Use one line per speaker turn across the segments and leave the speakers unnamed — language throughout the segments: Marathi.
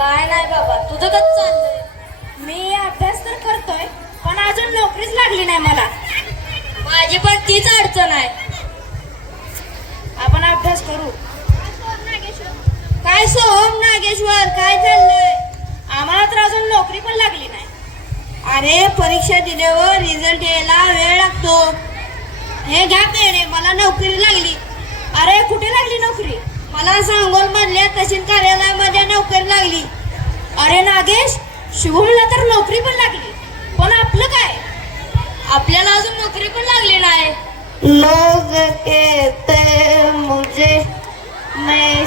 काय नाही बाबा तुझं कसं चाललंय?
मी अभ्यास तर करतोय पण अजून नोकरीच लागली नाही मला.
माझी पण तीच अडचण आहे.
आपण अभ्यास करू.
काय सोहम नागेश्वर काय चाललंय?
आम्हाला तर अजून नोकरी पण लागली नाही.
अरे परीक्षा दिल्यावर रिझल्ट यायला वेळ लागतो. हे घ्या पेढे मला नोकरी लागली.
अरे कुठे लागली नोकरी?
मला सांगोल मधल्या तहसील कार्यालयामध्ये नोकरी लागली.
अरे नागेश शुभमला तर नोकरी पण लागली. पण आपलं काय?
आपल्याला अजून नोकरी पण लागली नाही.
लोग कहते मुझे मैं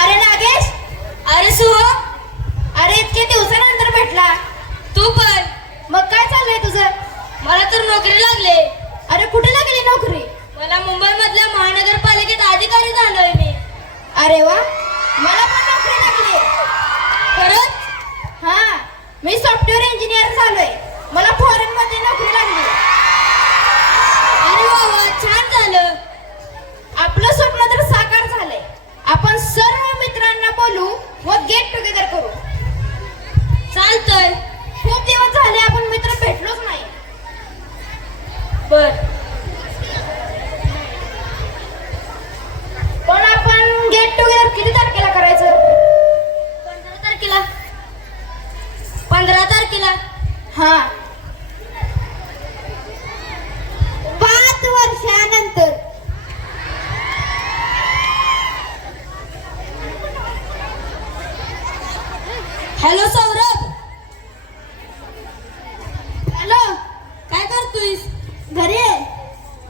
अरे नागेश
अरे सोहम
अरे इतके दिवसानंतर भेटला
तू पण.
मग काय चाललंय तुझं?
मला तर नोकरी लागले.
अरे कुठे लागली नोकरी?
मला मुंबई मधल्या महानगरपालिकेत अधिकारी झालोय मी.
अरे वा मला पण नोकरी लागली.
खरंच?
हा मी सॉफ्टवेअर इंजिनियर झालोय. मला फॉरेन मध्ये नोकरी लागली
अरे वा वा छान झालं
आपलं स्वप्न तर साकार झालंय आपण सर्व मित्रांना बोलू व गेट टुगेदर करू.
चालतंय.
खूप दिवस झाले आपण मित्र भेटलोच नाही.
बर.
पण आपण गेट टुगेदर किती तारखेला करायचं?
पंधरा तारखेला. पंधरा तारखेला.
हा.
पाच वर्षानंतर.
हॅलो सौरभ.
हॅलो.
काय करतोयस?
घरी आहे.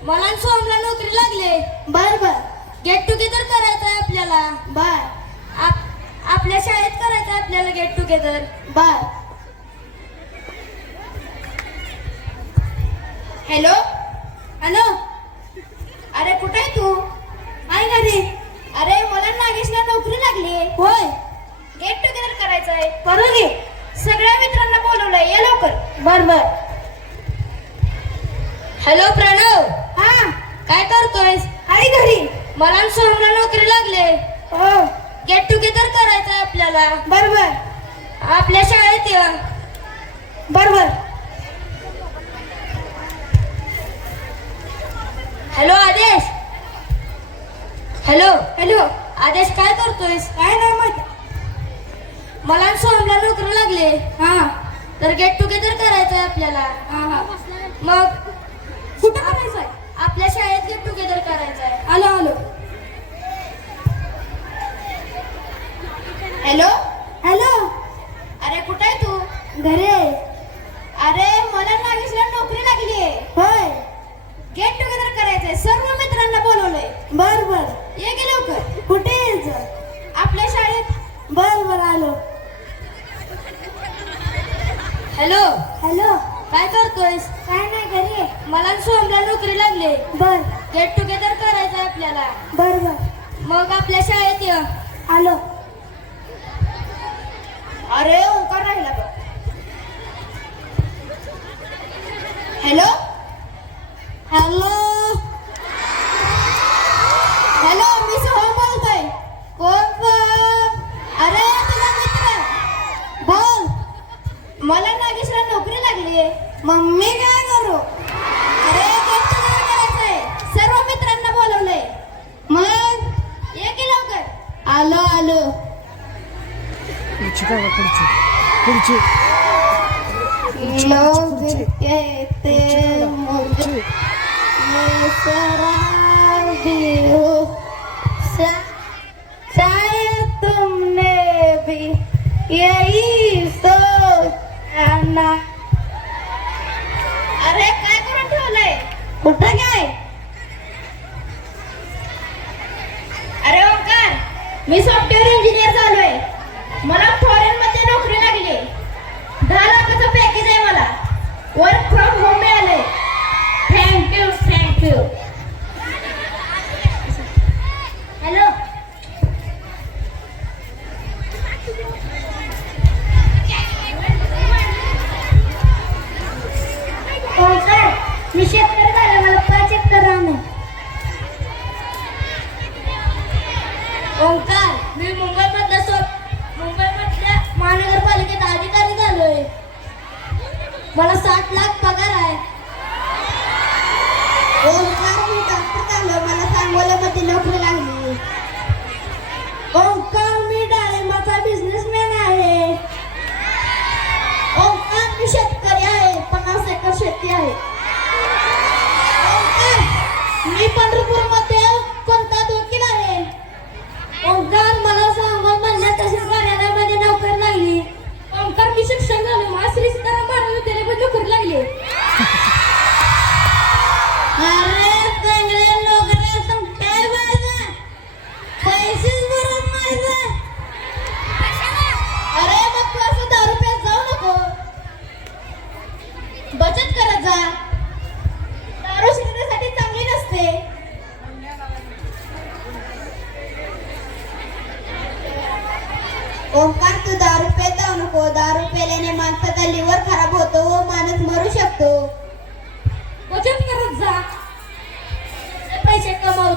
मला आणि सोहमला नोकरी लागले.
बर बर.
गेट टुगेदर करायचंय आपल्याला.
बर.
आप- आपल्या शाळेत करायचंय आपल्याला गेट टुगेदर
बर. हॅलो. हॅलो. अरे कुठे आहे तू? आहे घरी. अरे मला नागेशला नोकरी लागली. होय. करायचंय करू दे सगळ्या मित्रांना बोलवलंय. ये लवकर. बर बर.
हॅलो प्रणव.
हा.
काय करतोयस?
आहे घरी.
मला आणि सोहमला नोकरी लागले.
हो.
गेट टुगेदर करायचंय आपल्याला.
बर बर.
आपल्या शाळेत ये.
बर बर.
Hello Adesh. Hello.
Hello.
Adesh काय करतोयस?
काय नाही माहिती
मला सोहमला नोकरी लागले.
हा.
तर गेट टुगेदर करायचंय आपल्याला.
हा हा.
मग?
कुठं करायचंय?
आपल्या शाळेत गेट टुगेदर करायचंय.
आलो आलो. हॅलो? हॅलो? अरे कुठे आहे तू? घरी आहे अरे मला नागेशला नोकरी लागली आहे होय गेट टुगेदर करायचंय सर्व मित्रांना बोलवलंय बर बर ये गे लवकर कुठे यायचं आपल्या शाळेत बर बर आलो
हॅलो
हॅलो
काय करतोयस?
काय नाही घरी आहे.
मला आणि सोहमला नोकरी लागले.
बर.
गेट टुगेदर करायचंय आपल्याला.
बर बर.
मग आपल्या शाळेत ये.
आलो. अरे ओंकार राहिला हॅलो हॅलो हॅलो मी सोहम बोलतोय. कोण बोल अरे मित्र बोल. मला नागेशला नोकरी लागली मम्मी काय करू? अरे करायचंय. सर्व मित्रांना बोलवलंय. मग ये की लवकर. आलो आलो.
खुर्ची काय बा, खुर्ची. खुर्ची.
लोक ते मुझे वर्क फ्रॉम होम मिळाले thank you thank you hello मी शेतकरी झाले मला प्रोजेक्ट करा ओंकार मी मुंबईमधल्या मुंबईमधल्या महानगरपालिकेत अधिकारी झालोय. मला साठ लाख पगार आहे. रोजगार मी डॉक्टर कामं मला सांगोल्यामध्ये नोकरी लागली.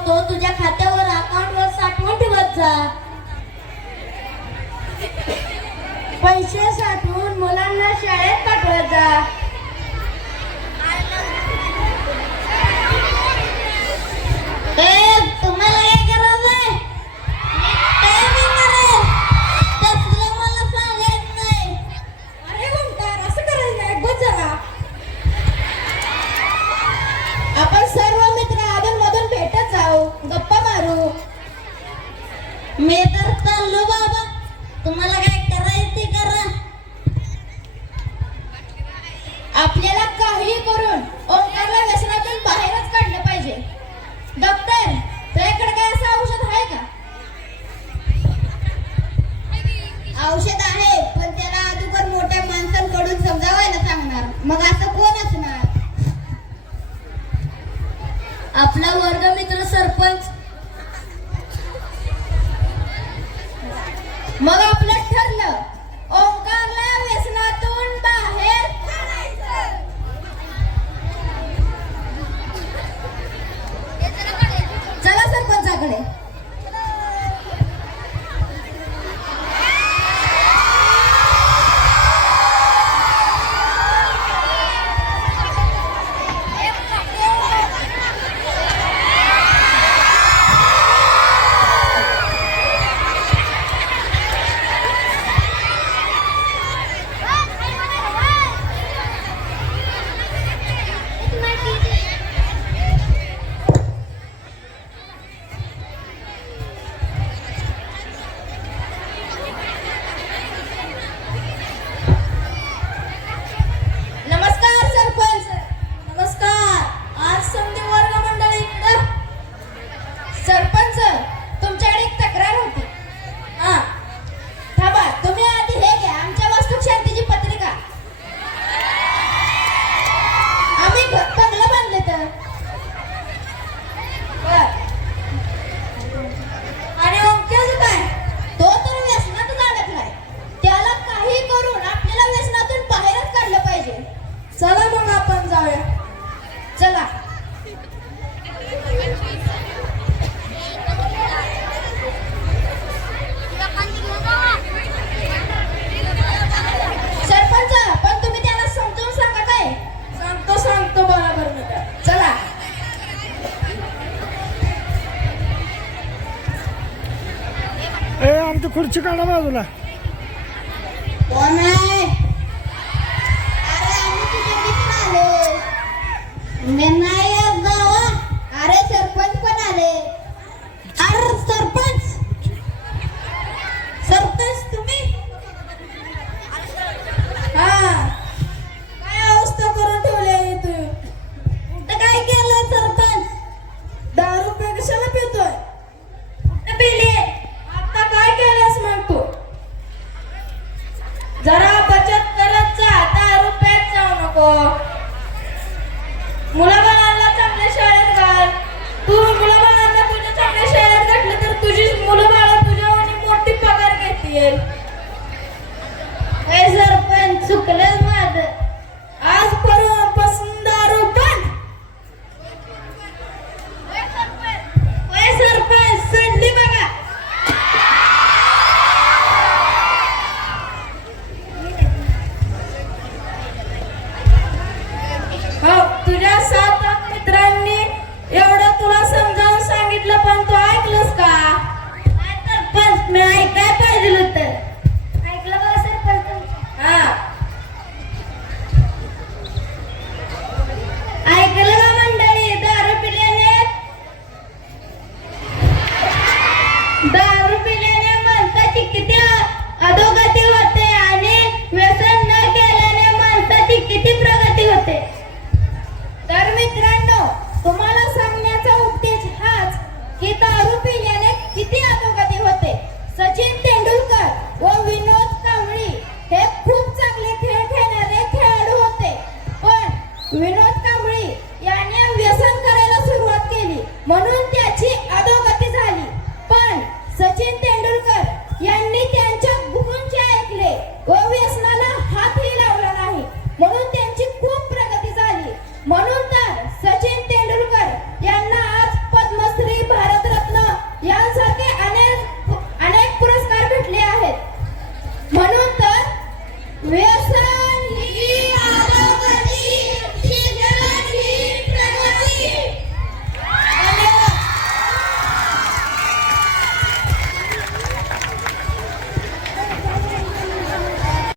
तो तुझ्या खात्यावर अकाउंटवर साठवून ठेवत जा. पैसे साठवून मुलांना शाळेत पाठवत जा. curtir o carnaval, né?